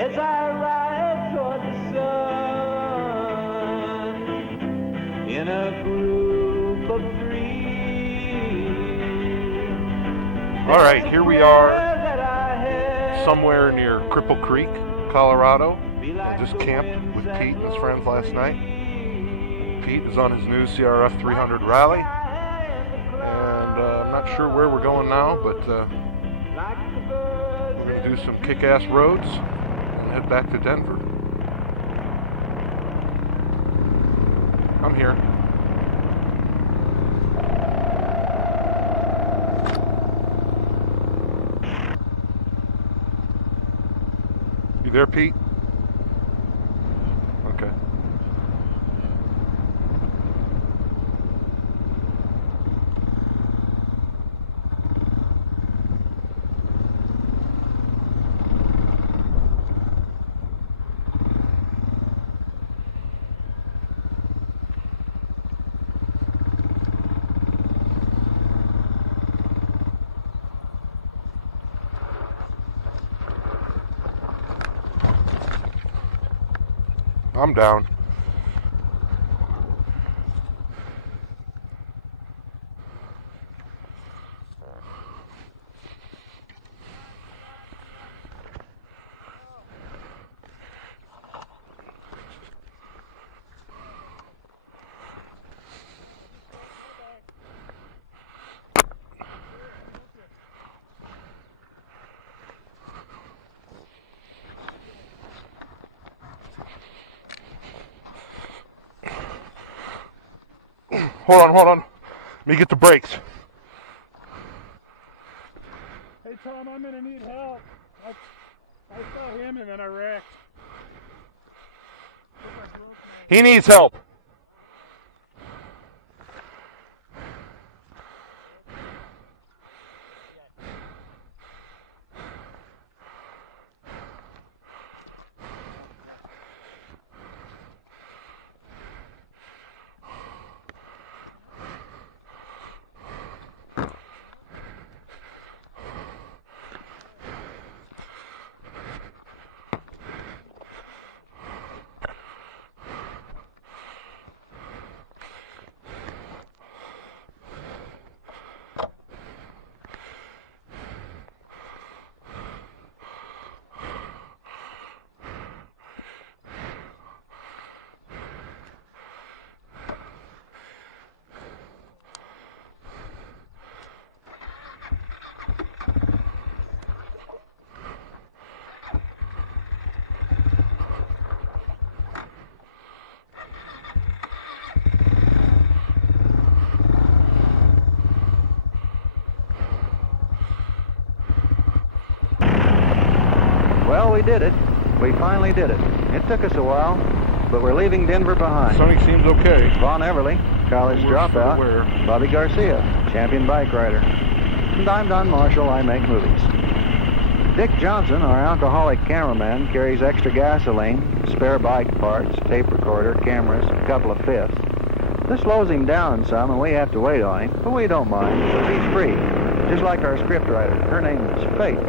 as I ride toward the sun in a group of three. All right, here we are somewhere near Cripple Creek, Colorado. I just camped with Pete and his friends last night. Pete is on his new CRF 300 Rally, and I'm not sure where we're going now, but we're going to do some kick-ass roads and head back to Denver. I'm here. You there, Pete? Okay. I'm down. Hold on. Let me get the brakes. Hey Tom, I'm gonna need help. I saw him and then I wrecked. He needs help. Well, we did it. We finally did it. It took us a while, but we're leaving Denver behind. Sonny seems okay. Vaughn Everly, college dropout. Bobby Garcia, champion bike rider. And I'm Don Marshall, I make movies. Dick Johnson, our alcoholic cameraman, carries extra gasoline, spare bike parts, tape recorder, cameras, a couple of fifths. This slows him down some and we have to wait on him, but we don't mind, because he's free. Just like our scriptwriter. Her name is Faith.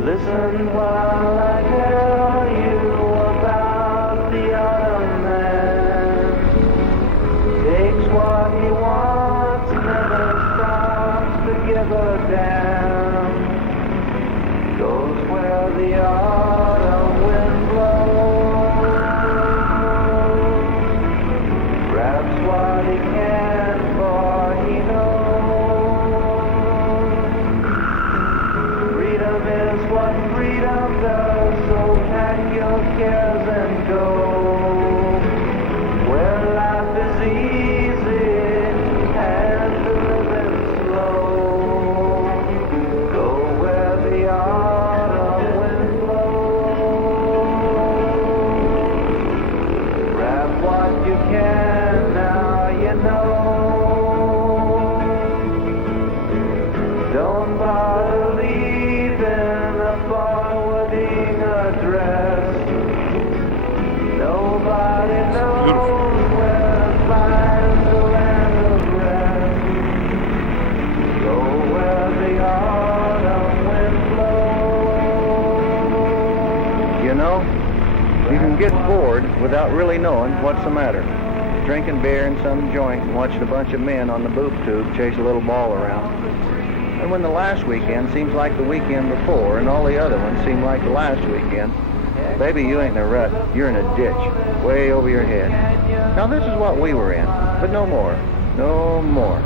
Listen while I tell you about the other man. Takes what he wants, never stops to give a damn. Goes where the autumn wind blows. Grabs what he can, for he knows. Freedom is what freedom does, so pack your cares and go where life is easy and the living slow. Go where the autumn wind blows. Grab what you can, now you know. get bored without really knowing what's the matter. Drinking beer in some joint and watching a bunch of men on the boob tube chase a little ball around. And when the last weekend seems like the weekend before and all the other ones seem like the last weekend, baby, you ain't in a rut. You're in a ditch, way over your head. Now this is what we were in, but no more. No more.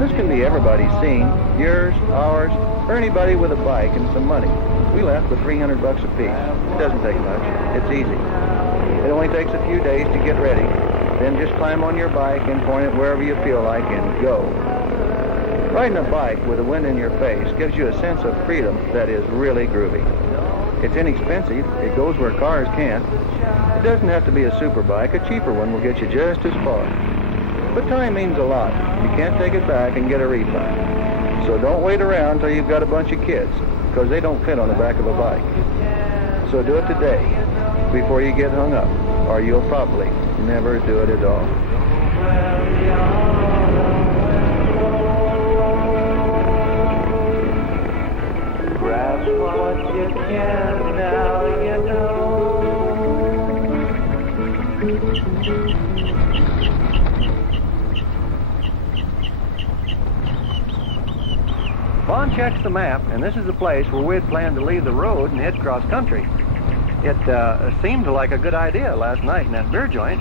This can be everybody's scene, yours, ours, or anybody with a bike and some money. We left with $300 apiece. It doesn't take much. It's easy. It only takes a few days to get ready. Then just climb on your bike and point it wherever you feel like and go. Riding a bike with the wind in your face gives you a sense of freedom that is really groovy. It's inexpensive. It goes where cars can't. It doesn't have to be a super bike. A cheaper one will get you just as far. But time means a lot. You can't take it back and get a refund. So don't wait around till you've got a bunch of kids, because they don't fit on the back of a bike. So do it today, before you get hung up, or you'll probably never do it at all. Grasp what you can, now you know. Vaughn checks the map, and this is the place where we'd planned to leave the road and head cross country. It seemed like a good idea last night in that beer joint.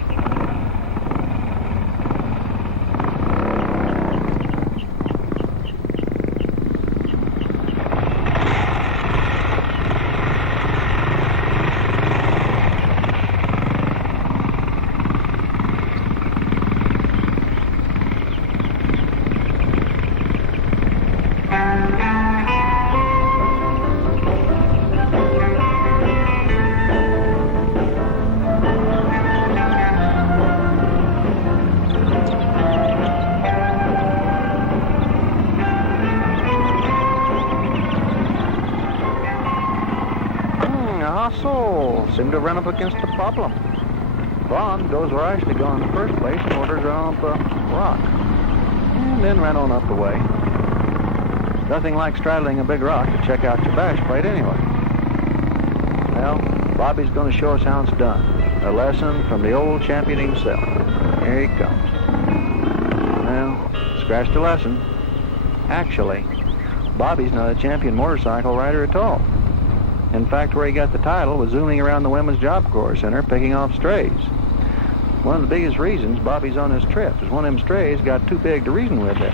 Seem to run up against a problem. Vaughn goes where I should have gone in the first place and orders run up a rock. And then ran on up the way. Nothing like straddling a big rock to check out your bash plate anyway. Well, Bobby's going to show us how it's done. A lesson from the old champion himself. Here he comes. Well, scratch the lesson. Actually, Bobby's not a champion motorcycle rider at all. In fact, where he got the title was zooming around the Women's Job Corps Center picking off strays. One of the biggest reasons Bobby's on this trip is one of them strays got too big to reason with it.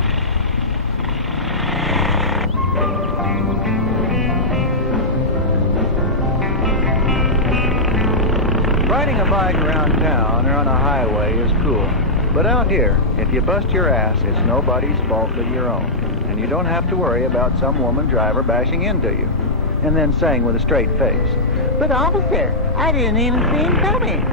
Riding a bike around town or on a highway is cool. But out here, if you bust your ass, it's nobody's fault but your own. And you don't have to worry about some woman driver bashing into you. And then saying with a straight face, "But officer, I didn't even see him coming."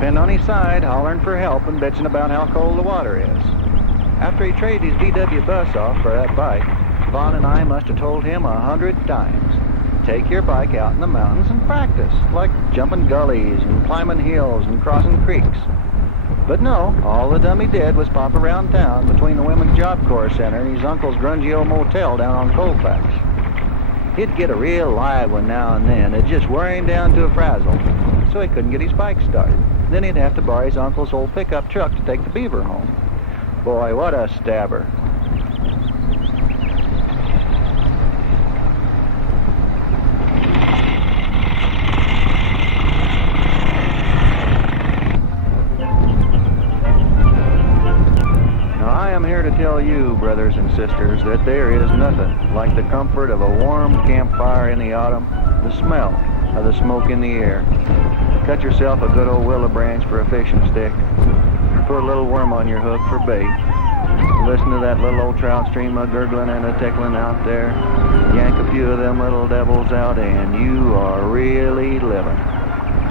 Pinned on his side, hollering for help and bitching about how cold the water is. After he traded his VW bus off for that bike, Vaughn and I must have told him 100 times, take your bike out in the mountains and practice, like jumping gullies and climbing hills and crossing creeks. But no, all the dummy did was pop around town between the Women's Job Corps Center and his uncle's grungy old motel down on Colfax. He'd get a real live one now and then. It'd just wear him down to a frazzle, so he couldn't get his bike started. Then he'd have to borrow his uncle's old pickup truck to take the beaver home. Boy, what a stabber. Now, I am here to tell you, brothers and sisters, that there is nothing like the comfort of a warm campfire in the autumn, the smell of the smoke in the air. Cut yourself a good old willow branch for a fishing stick. Put a little worm on your hook for bait. Listen to that little old trout stream a-gurgling and a-tickling out there. Yank a few of them little devils out and you are really living.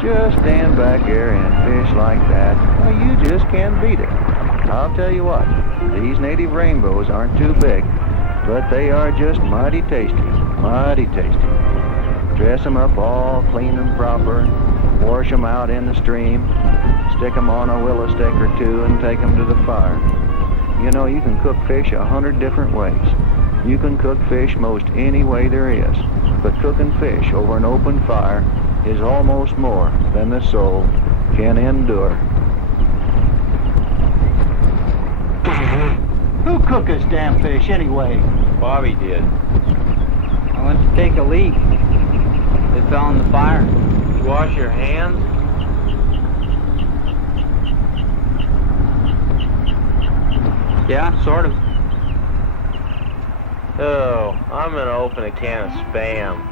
Just stand back there and fish like that. Well, you just can't beat it. I'll tell you what, these native rainbows aren't too big, but they are just mighty tasty, mighty tasty. Dress them up all clean and proper, wash them out in the stream, stick them on a willow stick or two and take them to the fire. You know, you can cook fish 100 different ways. You can cook fish most any way there is, but cooking fish over an open fire is almost more than the soul can endure. Who cooked this damn fish anyway? Bobby did. I went to take a leak. It fell in the fire. Did you wash your hands? Yeah, sort of. Oh, I'm gonna open a can of Spam.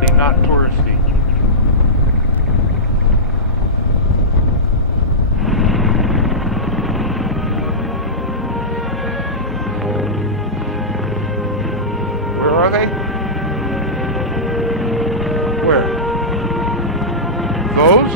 Be not touristy. Where are they? Where? Those?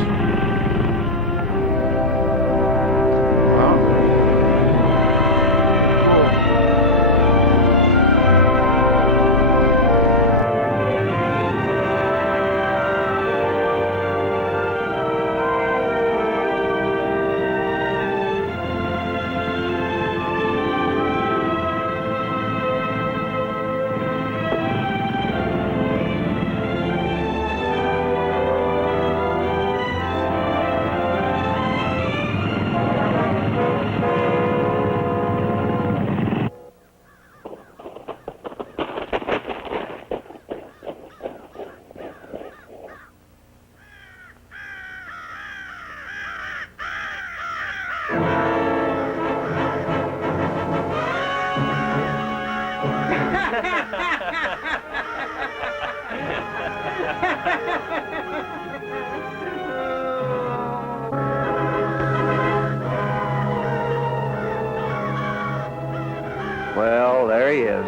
Well, there he is,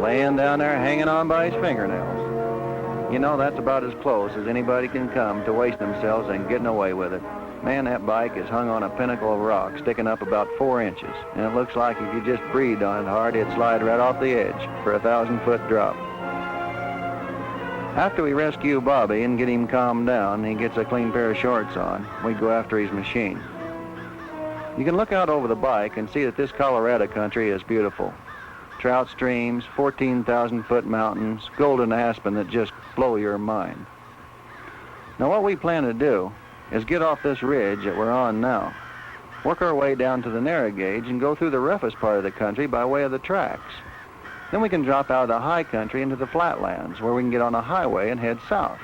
laying down there hanging on by his fingernails. You know, that's about as close as anybody can come to wasting themselves and getting away with it. Man, that bike is hung on a pinnacle of rock sticking up about 4 inches, and it looks like if you just breathed on it hard, it'd slide right off the edge for a 1,000-foot drop. After we rescue Bobby and get him calmed down, he gets a clean pair of shorts on, we go after his machine. You can look out over the bike and see that this Colorado country is beautiful. Trout streams, 14,000-foot mountains, golden aspen that just blow your mind. Now what we plan to do is get off this ridge that we're on now, work our way down to the narrow gauge and go through the roughest part of the country by way of the tracks. Then we can drop out of the high country into the flatlands where we can get on a highway and head south.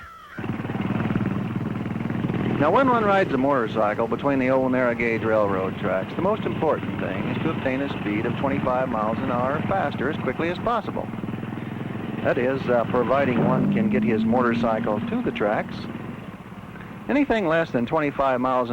Now when one rides a motorcycle between the old narrow gauge railroad tracks, the most important thing is to obtain a speed of 25 miles an hour or faster as quickly as possible. That is, providing one can get his motorcycle to the tracks. Anything less than 25 miles an